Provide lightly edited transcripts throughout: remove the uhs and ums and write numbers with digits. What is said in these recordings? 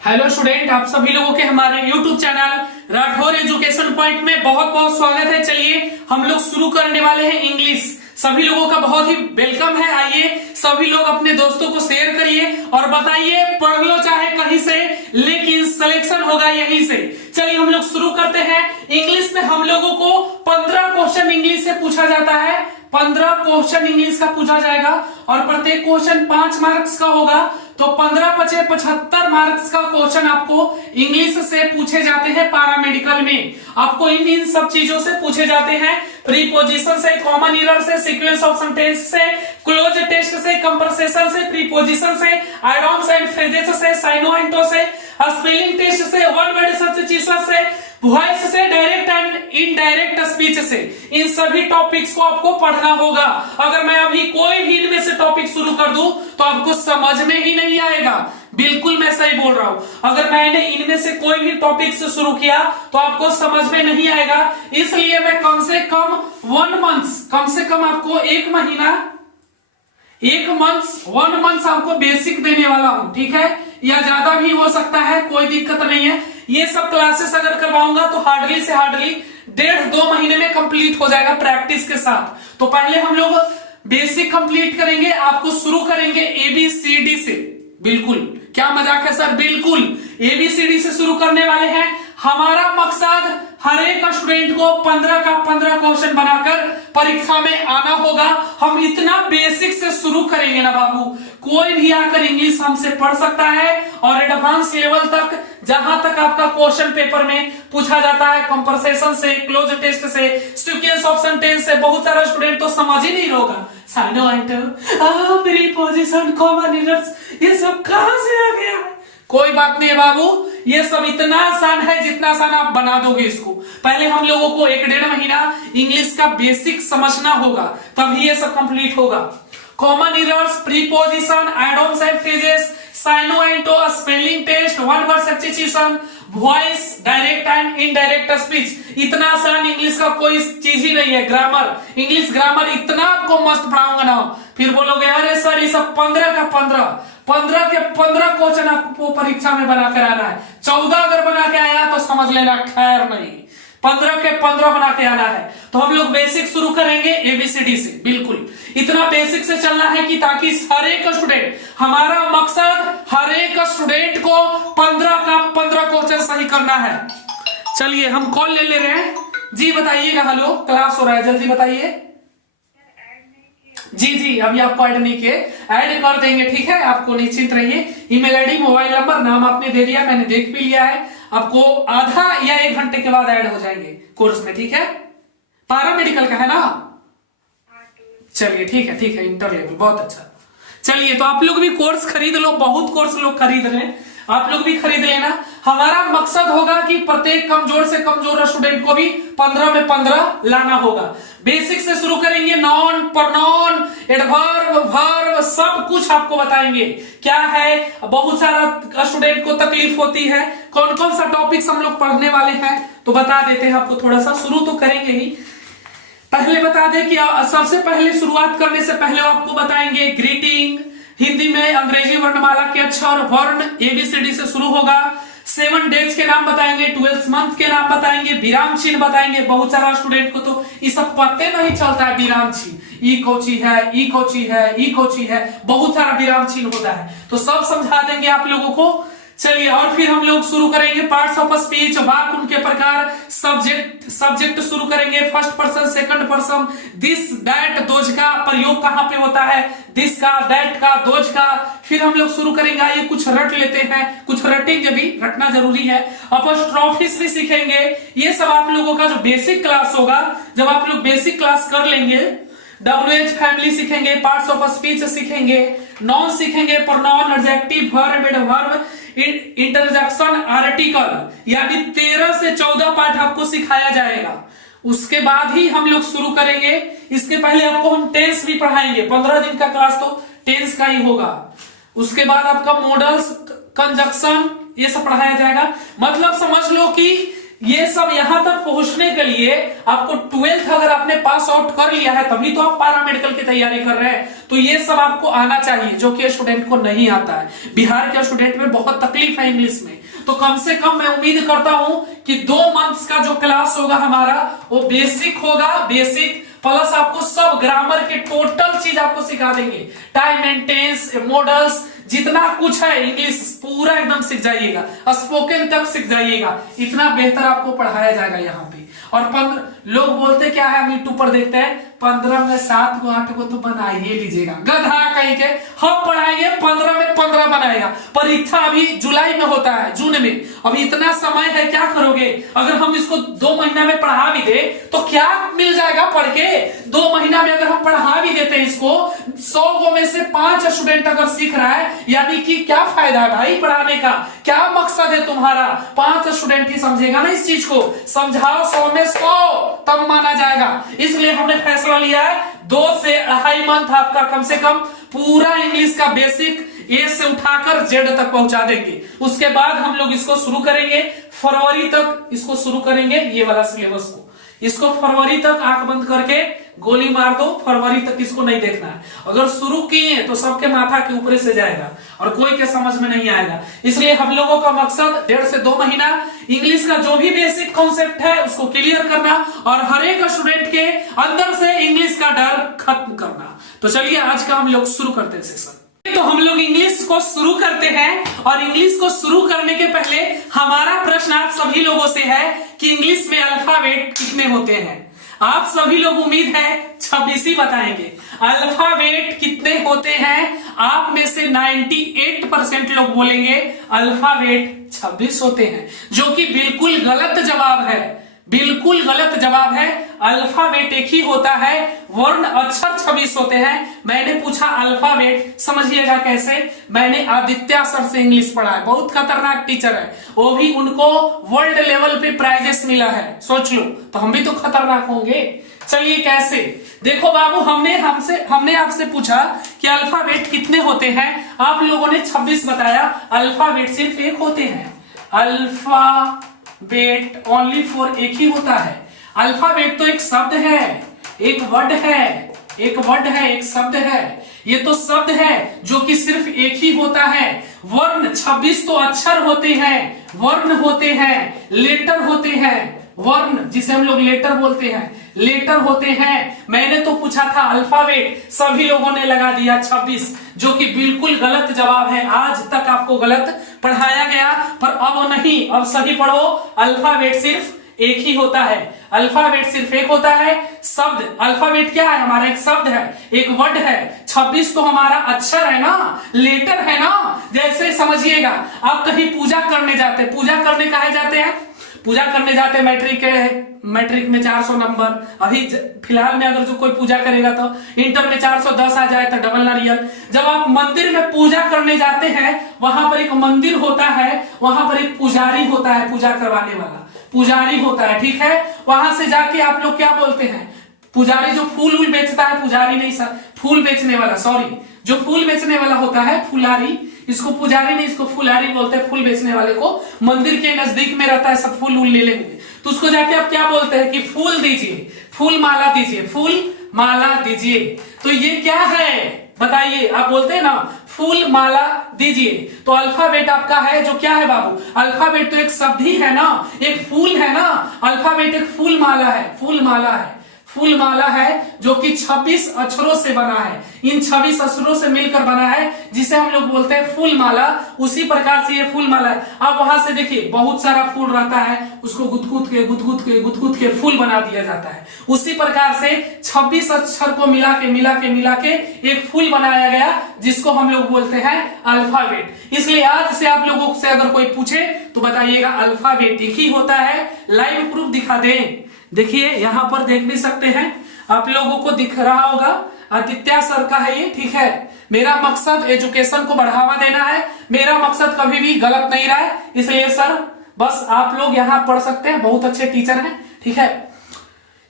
Hello student, आप सभी लोगों के हमारे YouTube channel Rathore education point में बहुत बहुत स्वागत है। चलिए हम लोग शुरू करने वाले हैं इंग्लिश। सभी लोगों का बहुत ही वेलकम है। आइए सभी लोग अपने दोस्तों को शेयर करिए और बताइए, पढ़ लो चाहे कहीं से, लेकिन सिलेक्शन होगा यहीं से। चलिए हम लोग शुरू करते हैं। इंग्लिश में हम लोगों को 15 क्वेश्चन इंग्लिश से पूछा जाता है। 15 क्वेश्चन इंग्लिश का पूछा जाएगा और प्रत्येक क्वेश्चन 5 मार्क्स का होगा। तो 15 × 75 मार्क्स का क्वेश्चन आपको इंग्लिश से पूछे जाते हैं। पैरामेडिकल में आपको इन सब चीजों से पूछे जाते हैं। प्रीपोजिशन से, कॉमन एरर से, सीक्वेंस ऑफ सेंटेंस से, क्लोज टेस्ट से, कंपरसेशन से, प्रीपोजिशन से, एडॉन्स एंड फ्रेजेस से, साइनोइंटो से, स्पेलिंग टेस्ट से, वन वर्ड सब्स्टिट्यूशन से, वॉइस से, डायरेक्ट एंड इनडायरेक्ट स्पीच से, इन सभी टॉपिक्स को आपको पढ़ना होगा। अगर मैं अभी कोई भी इनमें से टॉपिक शुरू कर दूं तो आपको समझ में ही नहीं आएगा। बिल्कुल मैं सही बोल रहा हूं। अगर मैंने इनमें से कोई भी टॉपिक से शुरू किया तो आपको समझ में नहीं आएगा। इसलिए मैं कम से कम 1 मंथ, कम से कम आपको 1 महीना, 1 मंथ आपको बेसिक देने वाला हूं, ठीक है? या ज्यादा भी हो सकता है, कोई दिक्कत नहीं है। ये सब क्लासेस अगर करवाऊंगा तो हार्डली से हार्डली 1.5-2 महीने में कंप्लीट हो जाएगा प्रैक्टिस के साथ। तो पहले हम लोग बेसिक कंप्लीट करेंगे, आपको शुरू करेंगे ABCD से। बिल्कुल, क्या मजाक है सर? बिल्कुल ABCD से शुरू करने वाले हैं। हमारा मकसद हर एक स्टूडेंट को 15 का 15 क्वेश्चन बनाकर परीक्षा में आना होगा। हम इतना बेसिक से शुरू करेंगे ना बाबू, कोई भी आकर इंग्लिश हमसे पढ़ सकता है। और एडवांस लेवल तक, जहां तक आपका क्वेश्चन पेपर में पूछा जाता है, कंपरसेशन से, क्लोज टेस्ट से, सीक्वेंस ऑफ सेंटेंस से, बहुत सारा स्टूडेंट तो समझ ही नहीं होगा। साइनोइंटो, प्रीपोजिशन, कॉमन एरर्स, ये सब कहां से आ गया? कोई बात नहीं बाबू, ये सब इतना आसान है जितना आसान आप बना दोगे इसको। पहले हम लोगों को 1-1.5 महीना इंग्लिश का बेसिक समझना होगा, तभी ये सब कंप्लीट होगा। Common errors, preposition, idioms and phrases, synonym antonym, spelling test, one word substitution, voice, direct and indirect speech. इतना आसान इंग्लिश का कोई चीज ही नहीं है। ग्रामर, इंग्लिश ग्रामर इतना आपको मस्त पढ़ाऊंगा ना, फिर बोलोगे अरे सर ये सब 15 का 15 के 15 क्वेश्चन आपको परीक्षा में बनाकर आना है। 14 अगर बना के आया तो समझ लेना खैर नहीं, 15 के 15 बना के आना है। तो हम लोग बेसिक शुरू करेंगे ABCD से। बिल्कुल इतना बेसिक से चलना है कि ताकि हर एक स्टूडेंट, हमारा मकसद हर एक स्टूडेंट को 15 का 15 क्वेश्चन सही करना है। चलिए हम कॉल ले रहे हैं। जी बताइएगा। हेलो, क्लास हो रहा है, जल्दी बताइए। जी अभी आपको ऐड नहीं किए, ऐड कर देंगे, ठीक है? आपको निश्चिंत रहिए। ईमेल आईडी, मोबाइल नंबर, नाम आपने दे दिया, मैंने देख भी लिया है। आपको आधा या 1 घंटे के बाद ऐड हो जाएंगे कोर्स में, ठीक है? पैरामेडिकल का है ना? चलिए ठीक है, इंटर लेवल, बहुत अच्छा। चलिए तो आप लोग भी कोर्स खरीद लो, बहुत कोर्स लोग खरीद रहे हैं, आप लोग भी खरीद लेना। हमारा मकसद होगा कि प्रत्येक कमजोर से कमजोर स्टूडेंट को भी 15 में 15 लाना होगा। बेसिक से शुरू करेंगे। नॉन, प्रोनाउन, एडवर्ब, वर्ब, सब कुछ आपको बताएंगे। क्या है, बहुत सारा स्टूडेंट को तकलीफ होती है, कौन कौन सा टॉपिक्स हम लोग पढ़ने वाले हैं तो बता देते हैं आपको। थोड़ा सा शुरू तो करेंगे ही। पहले बता दें कि सबसे पहले शुरुआत करने से पहले आपको बताएंगे ग्रीटिंग। हिंदी में अंग्रेजी वर्णमाला के अक्षर, वर्ण ABCD से शुरू होगा। 7 डेज के नाम बताएंगे, 12 मंथ के नाम बताएंगे, विराम चिन्ह बताएंगे। बहुत सारा स्टूडेंट को तो ये सब पते नहीं चलता है। विराम चिन्ह, ई कोची है, ई कोची है, ई कोची है, बहुत सारा विराम चिन्ह होता है, तो सब समझा देंगे आप लोगों को। चलिए और फिर हम लोग शुरू करेंगे पार्ट्स ऑफ स्पीच, वाक्य, उनके प्रकार, सब्जेक्ट शुरू करेंगे। First person, second person, this, that, those का प्रयोग कहां पे होता है, दिस का, दैट का, दोज का। फिर हम लोग शुरू करेंगे। आइए कुछ रट लेते हैं, कुछ रटेंगे भी, रटना जरूरी है। अपॉस्ट्रोफिस भी सीखेंगे। ये सब आप लोगों का जो बेसिक क्लास होगा, जब आप लोग बेसिक क्लास कर लेंगे, WH फैमिली सीखेंगे, पार्ट्स ऑफ स्पीच सीखेंगे, नॉन सीखेंगे, pronoun, adjective, verb, adverb, interjection, article, यानी 13 से 14 पार्ट आपको सिखाया जाएगा। उसके बाद ही हम लोग शुरू करेंगे। इसके पहले आपको हम टेंस भी पढ़ाएंगे। 15 दिन का क्लास तो टेंस का ही होगा। उसके बाद आपका मॉडल्स, कंजक्शन, ये सब पढ़ाया जाएगा। मतलब समझ लो कि ये सब यहां तक पहुंचने के लिए आपको 12th अगर आपने पास आउट कर लिया है तभी तो आप पैरामेडिकल की तैयारी कर रहे हैं, तो ये सब आपको आना चाहिए जो कि स्टूडेंट को नहीं आता है। बिहार के स्टूडेंट में बहुत तकलीफ है इंग्लिश में, तो कम से कम मैं उम्मीद करता हूं कि 2 मंथ्स का जो क्लास होगा हमारा वो बेसिक होगा, बेसिक प्लस आपको सब ग्रामर के टोटल चीज आपको सिखा देंगे, टाइम एंड टेंस, मॉडल्स, जितना कुछ है इंग्लिश पूरा एकदम सीख जाइएगा, स्पोकन तक सीख जाइएगा, इतना बेहतर आपको पढ़ाया जाएगा यहाँ पे। और 15 लोग बोलते क्या है, हम यूट्यूब पर देखते हैं 15 में 7 को 8 को तो बना ही लीजिएगा, गधा कहीं के, हम पढ़ाएंगे 15 में 15 बनाएगा। परीक्षा अभी जुलाई में होता है, जून में, अभी इतना समय है, क्या करोगे? अगर हम इसको 2 महीना में पढ़ा भी दे तो क्या मिल जाएगा पढ़ के? 2 महीना में अगर हम पढ़ा भी देते हैं इसको, 100 को में से 5 स्टूडेंट अगर सीख रहा है, यानी कि क्या फायदा है भाई पढ़ाने का? क्या मकसद है तुम्हारा? 5 स्टूडेंट ही समझेगा ना इस चीज को, समझाओ 100 में 100 तब माना जाएगा। इसलिए हमने फैसला लिया है 2 से 2.5 मंथ आपका कम से कम पूरा इंग्लिश का बेसिक ए से उठाकर जेड तक पहुंचा देंगे। उसके बाद हम लोग इसको शुरू करेंगे फरवरी तक, इसको शुरू करेंगे ये वाला सिलेबस को, इसको फरवरी तक आंख बंद करके गोली मार दो, फरवरी तक इसको नहीं देखना है। अगर शुरू किए तो सबके माथा के ऊपर से जाएगा और कोई के समझ में नहीं आएगा। इसलिए हम लोगों का मकसद 1.5 से 2 महीना इंग्लिश का जो भी बेसिक कॉन्सेप्ट है उसको क्लियर करना और हर एक स्टूडेंट के अंदर से इंग्लिश का डर खत्म करना। तो चलिए आज का हम लोग शुरू करते हैं सेशन। तो हम लोग इंग्लिश को शुरू करते हैं और इंग्लिश को शुरू करने के पहले हमारा प्रश्न आप सभी लोगों से है कि इंग्लिश में अल्फाबेट कितने होते हैं। आप सभी लोग उम्मीद है 26 ही बताएंगे। अल्फाबेट कितने होते हैं? आप में से 98% लोग बोलेंगे अल्फाबेट 26 होते हैं, जो कि बिल्कुल गलत जवाब है, बिल्कुल गलत जवाब है। अल्फाबेट एक ही होता है, वर्ण अक्षर 26 होते हैं। मैंने पूछा अल्फाबेट, समझिएगा कैसे, मैंने आदित्य सर से इंग्लिश पढ़ा है, बहुत खतरनाक टीचर है, वो भी उनको वर्ल्ड लेवल पे प्राइजेस मिला है, सोच लो, तो हम भी तो खतरनाक होंगे। चलिए कैसे, देखो बाबू, हमने आपसे पूछा कि अल्फाबेट कितने होते हैं, आप लोगों ने 26 बताया। अल्फाबेट सिर्फ एक होते हैं, अल्फाबेट ओनली फॉर एक ही होता है। अल्फाबेट तो एक शब्द है, एक वर्ड है, एक वर्ड है, एक शब्द है। ये तो शब्द है जो कि सिर्फ एक ही होता है। वर्ण 26 तो अक्षर होते हैं, वर्ण होते हैं, लेटर होते हैं, वर्ण जिसे हम लोग लेटर बोलते हैं, लेटर होते हैं। मैंने तो पूछा था अल्फाबेट, सभी लोगों ने लगा दिया 26, जो कि बिल्कुल गलत जवाब है। आज तक आपको गलत पढ़ाया गया, पर अब नहीं, अब सही पढ़ो। अल्फाबेट सिर्फ एक ही होता है, अल्फाबेट सिर्फ एक होता है। शब्द, अल्फाबेट क्या है? हमारा एक शब्द है, एक वर्ड है। 26 तो हमारा अक्षर है ना, लेटर है ना। जैसे समझिएगा, आप कहीं पूजा करने जाते, पूजा करने कहे जाते हैं, पूजा करने जाते मैट्रिक में 400 नंबर, अभी फिलहाल में अगर जो कोई पूजा करेगा तो इंटर में 410 आ जाए तो डबल नारियल। जब आप मंदिर में पूजा करने जाते हैं, वहां पर एक मंदिर होता है, वहां पर एक पुजारी होता है, पूजा करवाने वाला पुजारी होता है, ठीक है। वहां से जाके आप लोग क्या बोलते हैं? पुजारी जो फूल बेचता है, पुजारी नहीं सर, फूल बेचने वाला, सॉरी, जो फूल बेचने वाला होता है, फुलारी, इसको पुजारी नहीं, इसको फुलारी बोलते हैं। फूल बेचने वाले को मंदिर के नजदीक में रहता है, सब फूल ले लेंगे, तो उसको जाके आप क्या बोलते हैं कि फूल दीजिए, फूल माला दीजिए, फूल माला दीजिए। तो ये क्या है बताइए? आप बोलते हैं ना फूल माला दीजिए। तो अल्फाबेट आपका है जो क्या है बाबू? अल्फाबेट तो एक शब्द ही है ना, एक फूल है ना। अल्फाबेट एक फूल माला है, फूल माला है, फूल माला है, जो कि 26 अक्षरों से बना है। इन 26 अक्षरों से मिलकर बना है, जिसे हम लोग बोलते हैं फूल माला। उसी प्रकार से ये फूल माला है। आप वहां से देखिए, बहुत सारा फूल रहता है, उसको गुद के फूल बना दिया जाता है। उसी प्रकार से 26 अक्षर को मिला के एक फूल बनाया गया, जिसको हम लोग बोलते हैं अल्फाबेट। इसलिए आज से आप लोगों से अगर कोई पूछे तो बताइएगा अल्फाबेट एक ही होता है। लाइव प्रूफ दिखा दें, देखिए यहां पर देख भी सकते हैं, आप लोगों को दिख रहा होगा, आदित्य सर का है ये, ठीक है। मेरा मकसद एजुकेशन को बढ़ावा देना है, मेरा मकसद कभी भी गलत नहीं रहा है। इसलिए सर बस आप लोग यहाँ पढ़ सकते हैं, बहुत अच्छे टीचर हैं, ठीक है।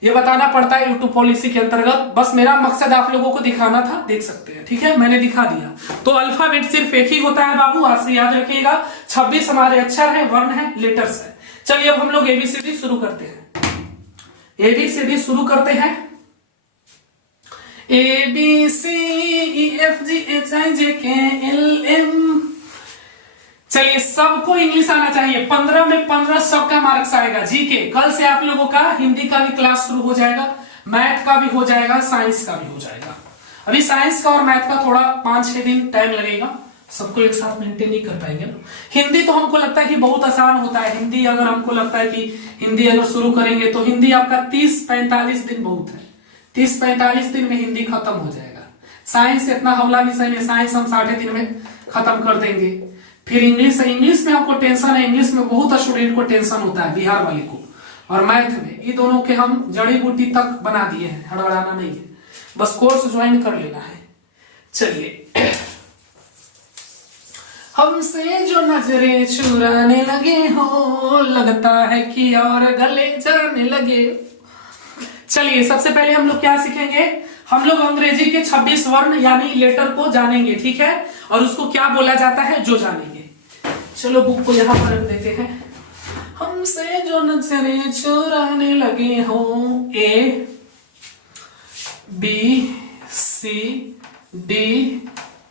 ये बताना पड़ता है यूट्यूब पॉलिसी के अंतर्गत, बस मेरा मकसद आप लोगों को दिखाना था, देख सकते हैं, ठीक है, मैंने दिखा दिया। तो अल्फाबेट सिर्फ एक ही होता है बाबू, आज से याद रखिएगा। 26 हमारे अक्षर है, वर्ण है, लेटर्स है। चलिए अब हम लोग एबीसीडी शुरू करते हैं। एबीसीडी शुरू करते हैं। A B C E F G H I J K L M. चलिए सबको इंग्लिश आना चाहिए। 15 में 15 सबका मार्क्स आएगा। जीके कल से आप लोगों का हिंदी का भी क्लास शुरू हो जाएगा, मैथ का भी हो जाएगा, साइंस का भी हो जाएगा। अभी साइंस का और मैथ का थोड़ा 5-6 दिन टाइम लगेगा, सबको एक साथ मेंटेन नहीं कर पाएंगे ना। हिंदी तो हमको लगता है कि बहुत आसान होता है। हिंदी अगर हमको लगता है कि हिंदी अगर शुरू करेंगे तो हिंदी आपका 30-45 दिन बहुत है। 30-45 दिन में हिंदी खत्म हो जाएगा। साइंस इतना हमला विषय में, साइंस हम 60 दिन में खत्म कर देंगे। फिर इंग्लिश है, इंग्लिश में आपको टेंशन है, इंग्लिश में बहुत स्टूडेंट को टेंशन होता है, बिहार वाले को। और मैथ में ये दोनों के हम जड़ी बूटी तक बना दिए हैं, हड़बड़ाना नहीं है, बस कोर्स ज्वाइन कर लेना है। चलिए हमसे जो नजरें चुराने लगे हो, लगता है कि और गले जाने लगे। चलिए सबसे पहले हम लोग क्या सीखेंगे, हम लोग अंग्रेजी के 26 वर्ण यानी लेटर को जानेंगे, ठीक है, और उसको क्या बोला जाता है जो जानेंगे। चलो बुक को यहां पर रख देते हैं। हमसे जो नजरें चुराने लगे हो, ए बी सी डी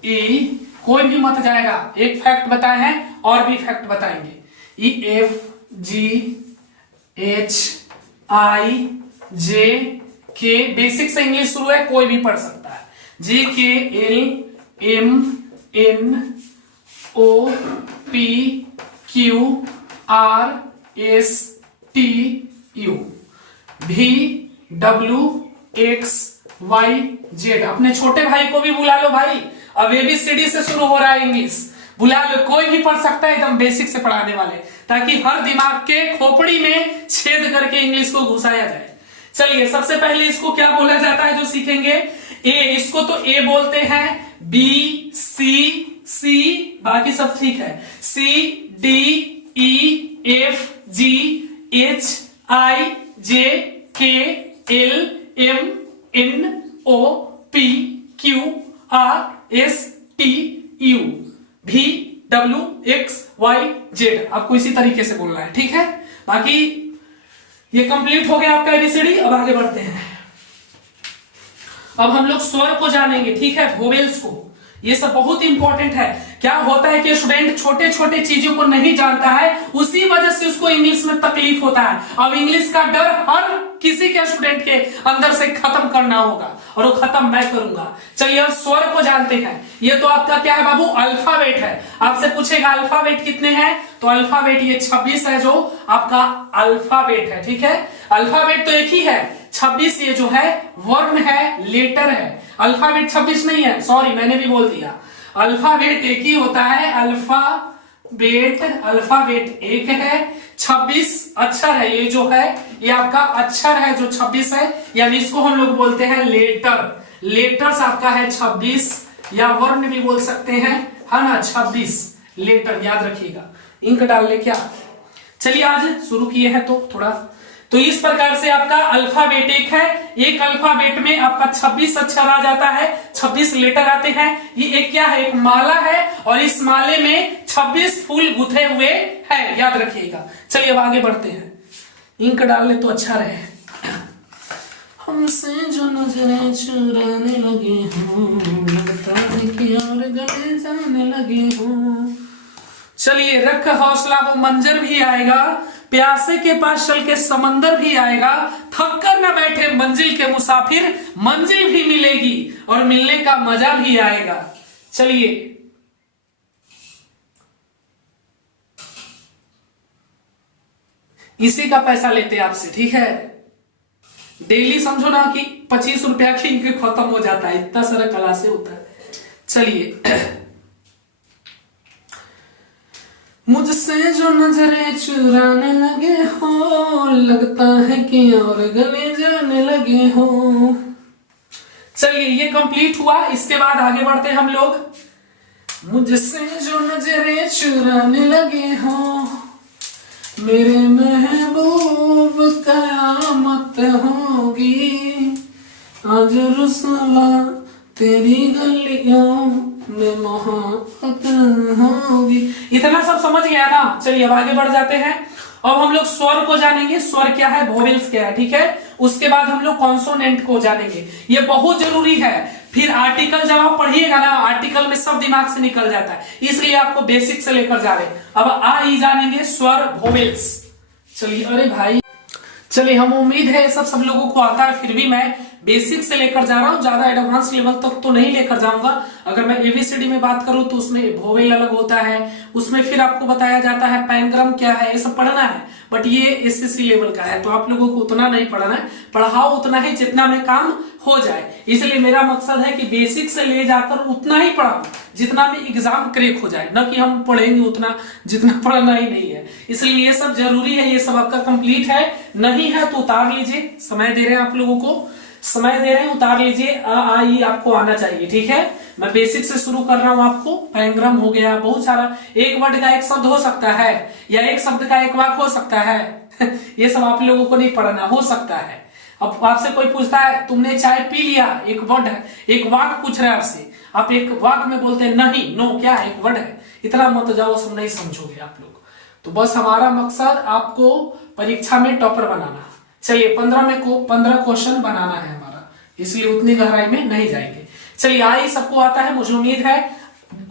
ई, कोई भी मत जाएगा। एक फैक्ट बताए हैं और भी फैक्ट बताएंगे। ई F G H I J के, बेसिक से इंग्लिश शुरू है, कोई भी पढ़ सकता है। J K L M N O P Q R S T U भी डब्ल्यू एक्स वाई जेड। अपने छोटे भाई को भी बुला लो भाई, अब एबीसीडी से शुरू हो रहा है इंग्लिश, बुला लो, कोई भी पढ़ सकता है, एकदम बेसिक से पढ़ाने वाले, ताकि हर दिमाग के खोपड़ी में छेद करके इंग्लिश को घुसाया जाए। चलिए सबसे पहले इसको क्या बोला जाता है जो सीखेंगे, ए, इसको तो ए बोलते हैं, बी सी सी, बाकी सब ठीक है, C D E F G H I J K L M N O P Q R S T U भी डब्ल्यू एक्स वाई जेड। आपको इसी तरीके से बोलना है, ठीक है। बाकी ये कंप्लीट हो गया आपका एबीसीडी। अब आगे बढ़ते हैं। अब हम लोग स्वर को जानेंगे, ठीक है, वोवेल्स को। ये सब बहुत इंपॉर्टेंट है। क्या होता है कि स्टूडेंट छोटे छोटे चीजों को नहीं जानता है, उसी वजह से उसको इंग्लिश में तकलीफ होता है। अब इंग्लिश का डर हर किसी के स्टूडेंट के अंदर से खत्म करना होगा, और वो खत्म मैं करूंगा। चलिए अब स्वर को जानते हैं। ये तो आपका क्या है बाबू, अल्फाबेट है। आपसे पूछेगा अल्फाबेट कितने हैं, तो अल्फाबेट ये 26 है जो आपका अल्फाबेट है, ठीक है। अल्फाबेट तो एक ही है, 26 ये जो है वर्ण है, लेटर है। अल्फाबेट 26 नहीं है, सॉरी मैंने भी बोल दिया। अल्फाबेट एक ही होता है, अल्फाबेट एक है, 26 अक्षर है। ये जो है ये आपका अक्षर है जो 26 है, यानी इसको हम लोग बोलते हैं लेटर। लेटर्स आपका है 26, या वर्ण भी बोल सकते हैं, है ना, 26 लेटर, याद रखिएगा। इंक डाल ले क्या। चलिए आज शुरू किए हैं तो थोड़ा, तो इस प्रकार से आपका अल्फाबेट एक है। एक अल्फाबेट में आपका 26 अक्षर आ जाता है, 26 लेटर आते हैं। ये एक क्या है, एक माला है, और इस माले में 26 फूल गुथे हुए हैं, याद रखिएगा। चलिए अब आगे बढ़ते हैं। इंक डाल ले तो अच्छा रहे। हमसे जो नजरें चुराने लगे हो, लगता है कि और गले जाने लगे हो। चलिए रख हौसला, वो मंजर भी आएगा, प्यासे के पास चल के समंदर भी आएगा, थक कर न बैठे मंजिल के मुसाफिर, मंजिल भी मिलेगी और मिलने का मजा भी आएगा। चलिए इसी का पैसा लेते हैं आपसे, ठीक है। डेली समझो ना कि 25 रुपया की इनके खत्म हो जाता है, इतना सारा क्लासे होता है। चलिए मुझसे जो नजरें चुराने लगे हो, लगता है कि और गले जाने लगे हो। चलिए ये कंप्लीट हुआ। इसके बाद आगे बढ़ते हैं हम लोग। मुझसे जो नजरें चुराने लगे हो, मेरे महबूब कयामत होगी, आज रुसवा तेरी गलियों में मोहब्बत होगी। इतना सब समझ गया ना। चलिए अब आगे बढ़ जाते हैं। अब हम लोग स्वर को जानेंगे, स्वर क्या है, वोवेल्स क्या है, ठीक है। उसके बाद हम लोग कॉन्सोनेंट को जानेंगे, ये बहुत जरूरी है। फिर आर्टिकल जब आप पढ़िएगा ना, आर्टिकल में सब दिमाग से निकल जाता है, इसलिए आपको बेसिक से लेकर जा रहे हैं। अब आ ई जानेंगे, स्वर वोवेल्स। चलिए, अरे भाई चलिए, हम उम्मीद है सब लोगों को आता है, फिर भी मैं बेसिक से लेकर जा रहा हूं, ज्यादा एडवांस लेवल तक तो नहीं लेकर जाऊंगा। अगर मैं एबीसीडी में बात करूं तो उसमें वोवेल अलग होता है, उसमें फिर आपको बताया जाता है पैंग्राम क्या है, ये सब पढ़ना है। बट ये एसएससी लेवल का है, तो आप लोगों को उतना नहीं पढ़ना है, पढ़ाओ उतना ही जितना में काम हो जाए। इसलिए मेरा मकसद है कि बेसिक से ले जाकर उतना ही पढ़ाऊं जितना में एग्जाम क्रैक हो जाए, न कि हम पढ़ेंगे उतना जितना पढ़ना ही नहीं है। इसलिए ये सब जरूरी है, ये सब आपका कंप्लीट है, नहीं है तो उतार लीजिए, समय दे रहे हैं आप लोगों को, समय दे रहे हैं, उतार लीजिए। आ ई आपको आना चाहिए, ठीक है। मैं बेसिक से शुरू कर रहा हूं आपको। पैंग्राम हो गया, बहुत सारा, एक वर्ड का एक शब्द हो सकता है, या एक शब्द का एक वाक्य हो सकता है ये सब आप लोगों को नहीं पढ़ना, हो सकता है। अब आपसे कोई पूछता है तुमने चाय पी लिया, एक वर्ड है, एक वाक्य पूछ रहा है आपसे, आप एक वाक्य में बोलते हैं नहीं, नो क्या है, एक वर्ड है, इतना मत जाओ, सब नहीं समझोगे आप लोग। तो बस हमारा मकसद आपको परीक्षा में टॉपर बनाना। चलिए 15 क्वेश्चन बनाना है हमारा, इसलिए उतनी गहराई में नहीं जाएंगे। चलिए, आई सबको आता है मुझे उम्मीद है,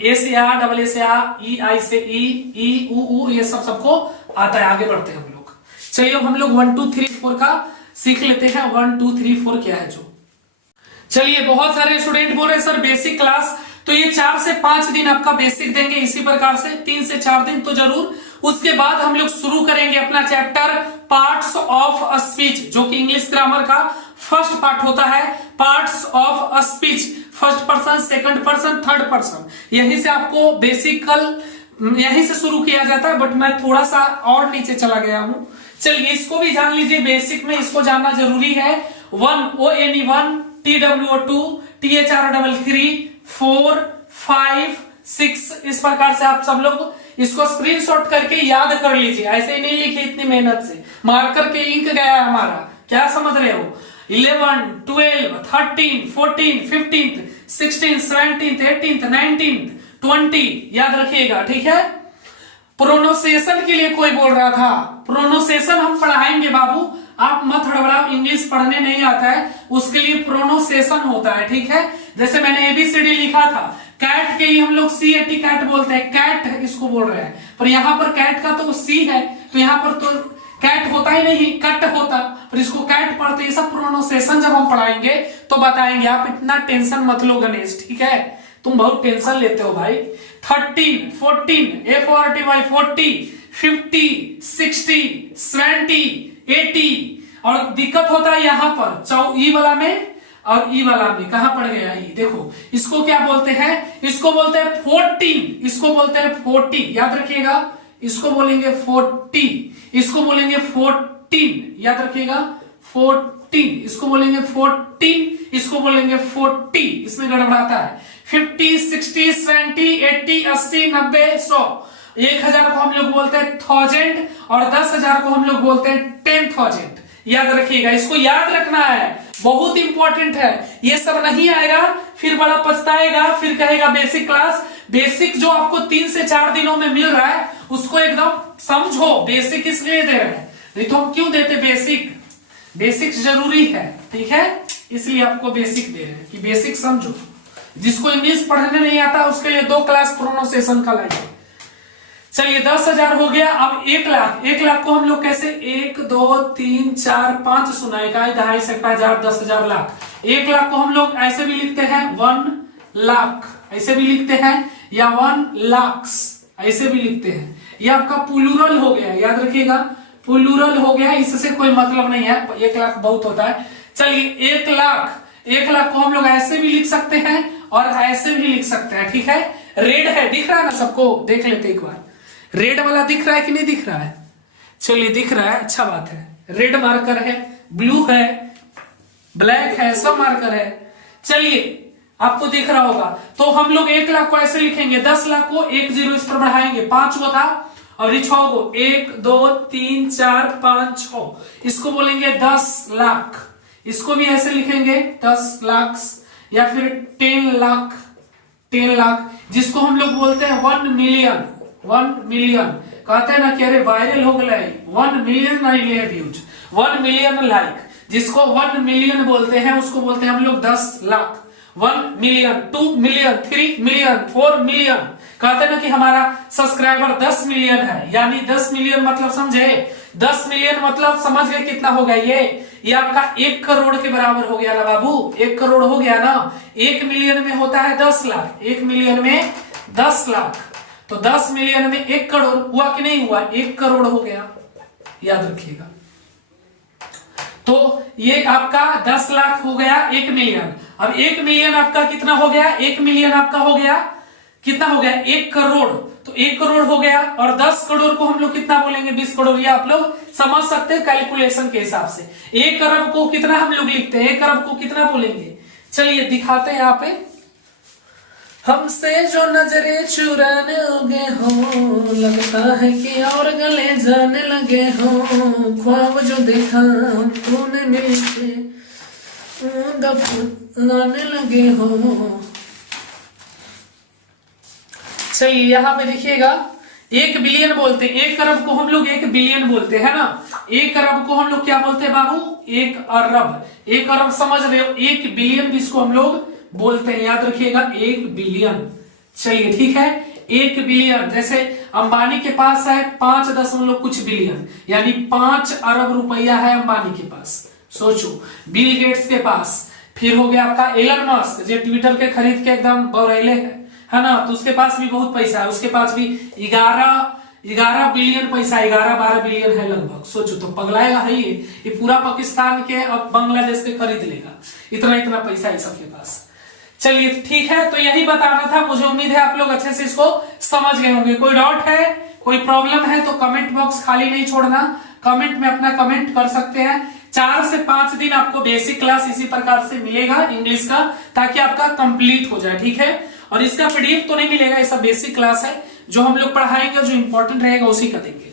ए से आ, डबल ए से आ, ई आई से ई ऊ, ये सबको आता है। आगे बढ़ते हैं हम लोग। चलिए, अब हम लोग 1 2 3 4 का सीख लेते हैं। 1 2 3 4 क्या है जो। चलिए, बहुत सारे स्टूडेंट बोल रहे हैं सर बेसिक क्लास, तो ये 4 से 5 दिन आपका बेसिक देंगे, इसी प्रकार से 3 से 4 दिन तो जरूर। उसके बाद हम लोग शुरू करेंगे अपना चैप्टर पार्ट्स ऑफ स्पीच, जो कि इंग्लिश ग्रामर का फर्स्ट पार्ट होता है। Parts of speech, first person, second person, third person, यहीं से आपको बेसिकल यहीं से शुरू किया जाता है, बट मैं थोड़ा सा और नीचे चला गया हूं। चलिए, इसको भी जान लीजिए, बेसिक में इसको जानना जरूरी है। 1 ONE 1 TWO 2 THR 3 4 5 6, इस प्रकार से आप सब लोग इसको स्क्रीनशॉट करके याद कर लीजिए। ऐसे ही नहीं लिखे इतनी मेहनत से, मार्कर के इंक गया है हमारा, क्या समझ रहे हो। 11 12 13 14 15 16 17 18 19 20 याद रखिएगा, ठीक है। प्रोनाउंसिएशन के लिए कोई बोल रहा था, प्रोनाउंसिएशन हम पढ़ाएंगे बाबू, आप मत हड़बड़ाओ, इंग्लिश पढ़ने नहीं आता है, उसके लिए प्रोनाउंसिएशन होता है, ठीक है। जैसे मैंने एबीसीडी लिखा था, कैट के लिए हम लोग CAT कैट बोलते हैं, कैट इसको बोल रहे हैं, पर यहाँ पर कैट का तो C है, तो यहाँ पर तो कैट होता ही नहीं, कट होता, पर इसको कैट पढ़ते। ये सब प्रोनाउंसिएशन जब हम पढ़ाएंगे तो बताएंगे, आप इतना टेंशन मत लो गणेश, ठीक है, तुम बहुत टेंशन लेते हो भाई। 13 14 A4TY 40 50 60 70 80, और दिक्कत होता है यहाँ पर ई वाला में और ई वाला में, कहां पड़ गया ये देखो, इसको क्या बोलते हैं, इसको बोलते हैं 14, इसको बोलते हैं 40, याद रखिएगा, इसको बोलेंगे 40, इसको बोलेंगे 14, याद रखिएगा 14, इसको बोलेंगे 14, इसको बोलेंगे 40, इसमें गड़बड़ाता है। 50 60 70 80 80 90 100, 1000 को हम लोग बोलते हैं 1000, और 10,000 को हम लोग बोलते हैं 10,000, याद रखिएगा, इसको याद रखना है, बहुत इंपॉर्टेंट है। ये सब नहीं आएगा फिर बड़ा पछताएगा, फिर कहेगा बेसिक क्लास। बेसिक जो आपको 3 से 4 दिनों में मिल रहा है उसको एकदम समझो, बेसिक इसलिए दे रहे हैं, नहीं तो हम क्यों देते बेसिक, बेसिक जरूरी है, ठीक है, इसलिए आपको बेसिक दे रहे हैं कि बेसिक समझो। जिसको इंग्लिश पढ़ने नहीं आता उसके लिए 2 क्लास प्रोनाउंसिएशन का लाइए। चलिए 10,000 हो गया। अब 1 लाख, 1 लाख को हम लोग कैसे, 1 2 3 4 5 सुना, इकाई दहाई सैकड़ा हजार 10,000 लाख। 1 लाख को हम लोग ऐसे भी लिखते हैं 1 लाख, ऐसे भी लिखते हैं, या 1 lakhs ऐसे भी लिखते हैं। ये आपका प्लूरल हो गया, याद रखिएगा प्लूरल हो गया, इससे कोई मतलब नहीं है, 1 लाख बहुत होता है। चलिए 1 लाख को हम लोग ऐसे भी लिख सकते हैं और ऐसे भी लिख सकते हैं, ठीक है। रेड है, दिख रहा है ना सबको, देख लेते एक बार, रेड वाला दिख रहा है कि नहीं दिख रहा है, चलिए दिख रहा है, अच्छा बात है। रेड मार्कर है, ब्लू है, ब्लैक है, सब मार्कर है। चलिए आपको दिख रहा होगा, तो हम लोग 1 लाख को ऐसे लिखेंगे, 10 लाख को 1 0 इस पर बढ़ाएंगे, 5 को था और ये 6 को, 1 2 3 4 5 6, इसको बोलेंगे 10 लाख। इसको भी ऐसे लिखेंगे 10 लाख, या फिर 10 लाख, 10 लाख, जिसको हम लोग बोलते हैं 1 मिलियन, 1 मिलियन। कहते हैं ना कि अरे वायरल हो गया 1 मिलियन व्यूज, 1 मिलियन लाइक, जिसको 1 मिलियन बोलते हैं उसको बोलते हैं हम लोग 10 lakh. 1 million, 2 million, 3 million, 4 million. कहते हैं ना कि हमारा सब्सक्राइबर 10 मिलियन है, यानी 10 मिलियन मतलब समझे, 10 मिलियन मतलब समझ गए कितना होगा ये आपका 1 करोड़ के बराबर हो गया ना बाबू, 1 करोड़ हो गया ना। 1 मिलियन में होता है 10 लाख, 1 मिलियन में 10 लाख, तो 10 मिलियन में 1 करोड़ हुआ कि नहीं हुआ, 1 करोड़ हो गया, याद रखिएगा। तो ये आपका 10 लाख हो गया 1 मिलियन। अब 1 मिलियन आपका कितना हो गया, 1 मिलियन आपका हो गया कितना हो गया, 1 करोड़। तो 1 करोड़ हो गया, और 10 करोड़ को हम लोग कितना बोलेंगे, 20 करोड़। ये आप लोग समझ सकते हैं कैलकुलेशन के हिसाब से। 1 अरब को कितना हम लोग लिखते हैं, 1 अरब को कितना बोलेंगे, चलिए दिखाते हैं यहाँ पे। हमसे जो नजरे चुराने लगे हो, लगता है कि और गले जाने लगे हो, ख्वाब जो देखा तूने मिलके दफनाने लगे हो। चलिए यहाँ पे देखिएगा, 1 बिलियन बोलते हैं, 1 अरब को हम लोग 1 बिलियन बोलते हैं ना। 1 अरब को हम लोग क्या बोलते हैं बाबू, 1 अरब। 1 अरब समझ रहे हो, 1 बिलियन भी इसको हम लोग बोलते हैं, याद रखिएगा 1 बिलियन। चलिए ठीक है, 1 बिलियन, जैसे अंबानी के पास है 5 दशमलव कुछ बिलियन, यानी 5 अरब रुपया है अंबानी के पास। सोचो, बिल गेट्स के पास, फिर हो गया आपका एलन मस्क जो ट्विटर के खरीद के एकदम बौरेले है ना, तो उसके पास भी बहुत पैसा है, उसके पास भी 11 बिलियन पैसा, 11-12 बिलियन है लगभग। सोचो तो पगलाएगा है ये पूरा पाकिस्तान के अब बांग्लादेश के खरीद लेगा, इतना पैसा है सबके पास। चलिए ठीक है, तो यही बताना था, मुझे उम्मीद है आप लोग अच्छे से इसको समझ गए होंगे। कोई डाउट है, कोई प्रॉब्लम है तो कमेंट बॉक्स खाली नहीं छोड़ना, कमेंट में अपना कमेंट कर सकते हैं। 4 से 5 दिन आपको बेसिक क्लास इसी प्रकार से मिलेगा इंग्लिश का, ताकि आपका कंप्लीट हो जाए, ठीक है। और इसका पीडीएफ तो नहीं मिलेगा, ऐसा बेसिक क्लास है, जो हम लोग पढ़ाएंगे जो इंपॉर्टेंट रहेगा उसी का देंगे।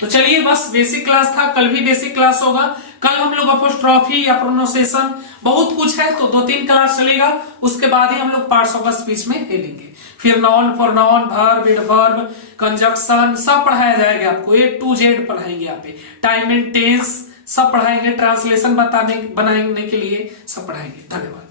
तो चलिए, बस बेसिक क्लास था, कल भी बेसिक क्लास होगा। कल हम लोग अपोस्ट्रोफी या प्रोनाउंसिएशन बहुत कुछ है, तो 2-3 क्लास चलेगा, उसके बाद ही हम लोग पार्ट्स ऑफ स्पीच में ले लेंगे। फिर noun, pronoun, verb, adverb, conjunction सब पढ़ाया जाएगा आपको, A to Z पढ़ाएंगे यहाँ पे। टाइम एंड टेंस सब पढ़ाएंगे, ट्रांसलेशन बनाने के लिए सब पढ़ाएंगे। धन्यवाद।